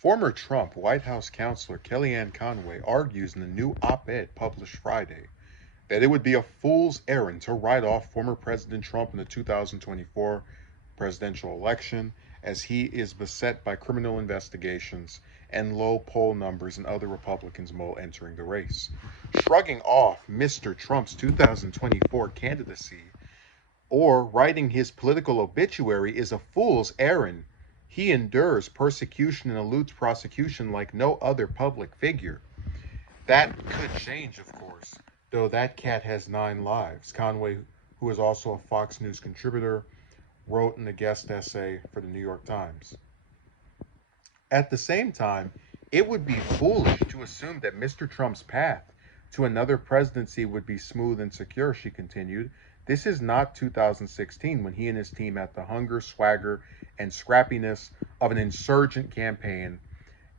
Former Trump White House counselor Kellyanne Conway argues in a new op-ed published Friday that it would be a fool's errand to write off former President Trump in the 2024 presidential election, as he is beset by criminal investigations and low poll numbers and other Republicans more entering the race. Shrugging off Mr. Trump's 2024 candidacy or writing his political obituary is a fool's errand. He endures persecution and eludes prosecution like no other public figure. That could change, of course, though that cat has 9 lives. Conway, who is also a Fox News contributor, wrote in a guest essay for the New York Times. At the same time, it would be foolish to assume that Mr. Trump's path to another presidency would be smooth and secure, she continued. This is not 2016 when he and his team had the hunger, swagger, and scrappiness of an insurgent campaign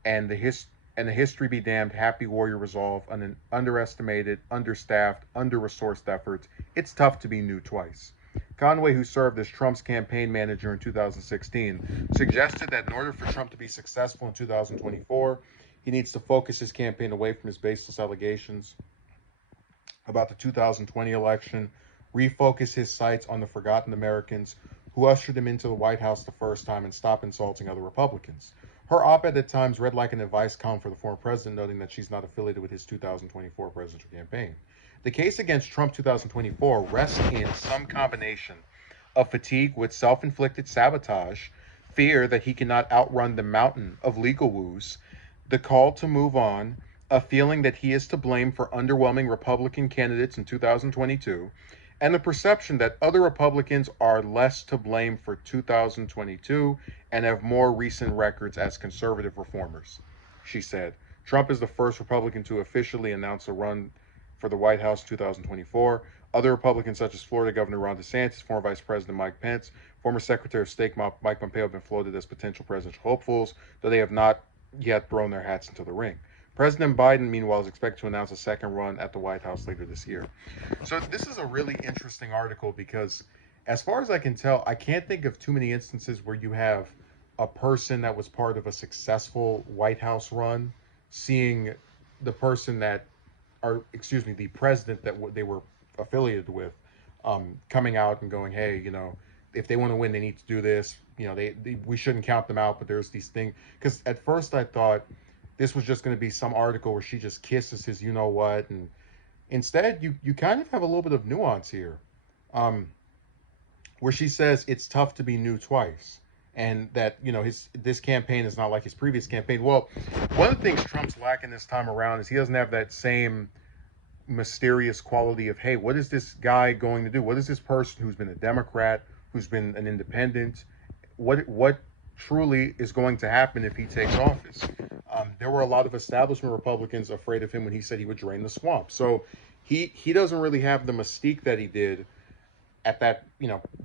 and the history be damned happy warrior resolve on an underestimated, understaffed, under-resourced efforts. It's tough to be new twice. Conway, who served as Trump's campaign manager in 2016, suggested that in order for Trump to be successful in 2024, he needs to focus his campaign away from his baseless allegations about the 2020 election, refocus his sights on the forgotten Americans who ushered him into the White House the first time, and stop insulting other Republicans. Her op-ed at times read like an advice column for the former president, noting that she's not affiliated with his 2024 presidential campaign. The case against Trump 2024 rests in some combination of fatigue with self-inflicted sabotage, fear that he cannot outrun the mountain of legal woes, the call to move on, a feeling that he is to blame for underwhelming Republican candidates in 2022, and the perception that other Republicans are less to blame for 2022 and have more recent records as conservative reformers. She said, Trump is the first Republican to officially announce a run for the White House in 2024. Other Republicans, such as Florida Governor Ron DeSantis, former Vice President Mike Pence, former Secretary of State Mike Pompeo have been floated as potential presidential hopefuls, though they have not yet thrown their hats into the ring. President Biden, meanwhile, is expected to announce a second run at the White House later this year. So this is a really interesting article because, as far as I can tell, I can't think of too many instances where you have a person that was part of a successful White House run seeing the person that, or excuse me, the president that they were affiliated with, coming out and going, hey, if they want to win, they need to do this. We shouldn't count them out, but there's these things. Because at first I thought this was just going to be some article where she just kisses his you know what, and instead you kind of have a little bit of nuance here, where she says it's tough to be new twice, and that this campaign is not like his previous campaign. Well, one of the things Trump's lacking this time around is he doesn't have that same mysterious quality of, hey, what is this guy going to do? What is this person who's been a Democrat, who's been an independent, what truly is going to happen if he takes office? There were a lot of establishment Republicans afraid of him when he said he would drain the swamp. So he doesn't really have the mystique that he did at that,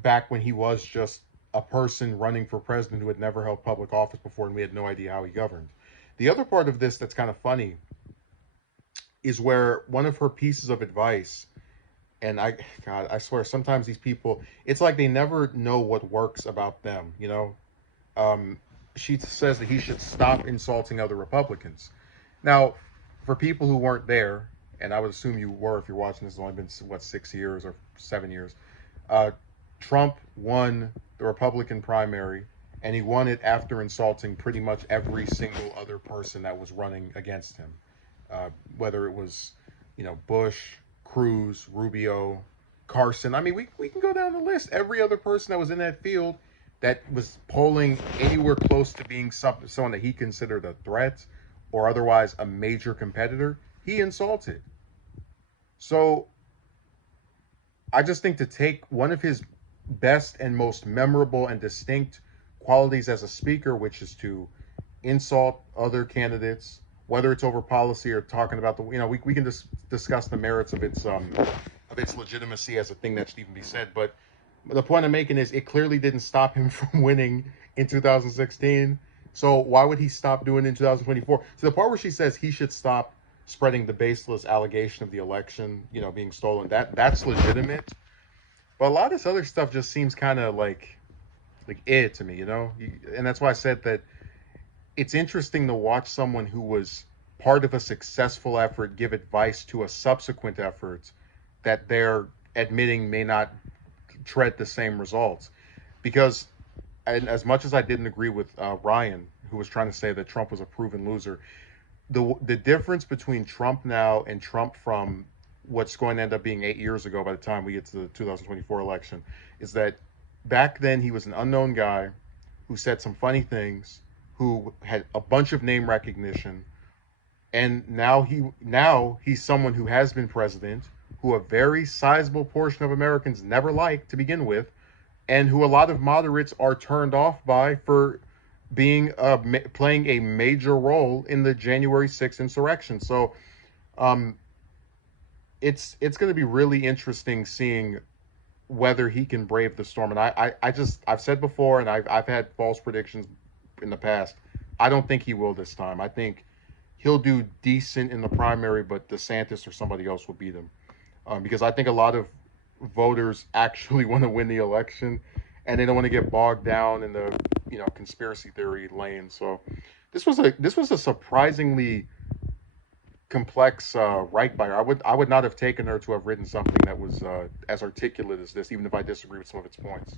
back when he was just a person running for president who had never held public office before, and we had no idea how he governed. The other part of this that's kind of funny is where one of her pieces of advice, and I swear, sometimes these people, it's like they never know what works about them. She says that he should stop insulting other Republicans. Now, for people who weren't there, and I would assume you were if you're watching this, it's only been, 6 years or 7 years, Trump won the Republican primary, and he won it after insulting pretty much every single other person that was running against him. Whether it was, Bush, Cruz, Rubio, Carson. I mean, we can go down the list. Every other person that was in that field that was polling anywhere close to being someone that he considered a threat or otherwise a major competitor, he insulted. So I just think to take one of his best and most memorable and distinct qualities as a speaker, which is to insult other candidates, whether it's over policy or talking about we can just discuss the merits of its legitimacy as a thing that should even be said. But the point I'm making is it clearly didn't stop him from winning in 2016. So why would he stop doing it in 2024? So the part where she says he should stop spreading the baseless allegation of the election, being stolen, that's legitimate. But a lot of this other stuff just seems kind of like it to me, and that's why I said that it's interesting to watch someone who was part of a successful effort give advice to a subsequent effort that they're admitting may not tread the same results. Because, and as much as I didn't agree with Ryan, who was trying to say that Trump was a proven loser, the difference between Trump now and Trump from what's going to end up being 8 years ago by the time we get to the 2024 election is that back then he was an unknown guy who said some funny things, who had a bunch of name recognition, and now he's someone who has been president, who a very sizable portion of Americans never liked to begin with, and who a lot of moderates are turned off by for being playing a major role in the January 6th insurrection. So um, it's going to be really interesting seeing whether he can brave the storm. And I've said before, and I've had false predictions in the past. I don't think he will this time. I think he'll do decent in the primary, but DeSantis or somebody else will beat him. Because I think a lot of voters actually want to win the election, and they don't want to get bogged down in the conspiracy theory lane. So this was a surprisingly complex right by her. I would not have taken her to have written something that was as articulate as this, even if I disagree with some of its points.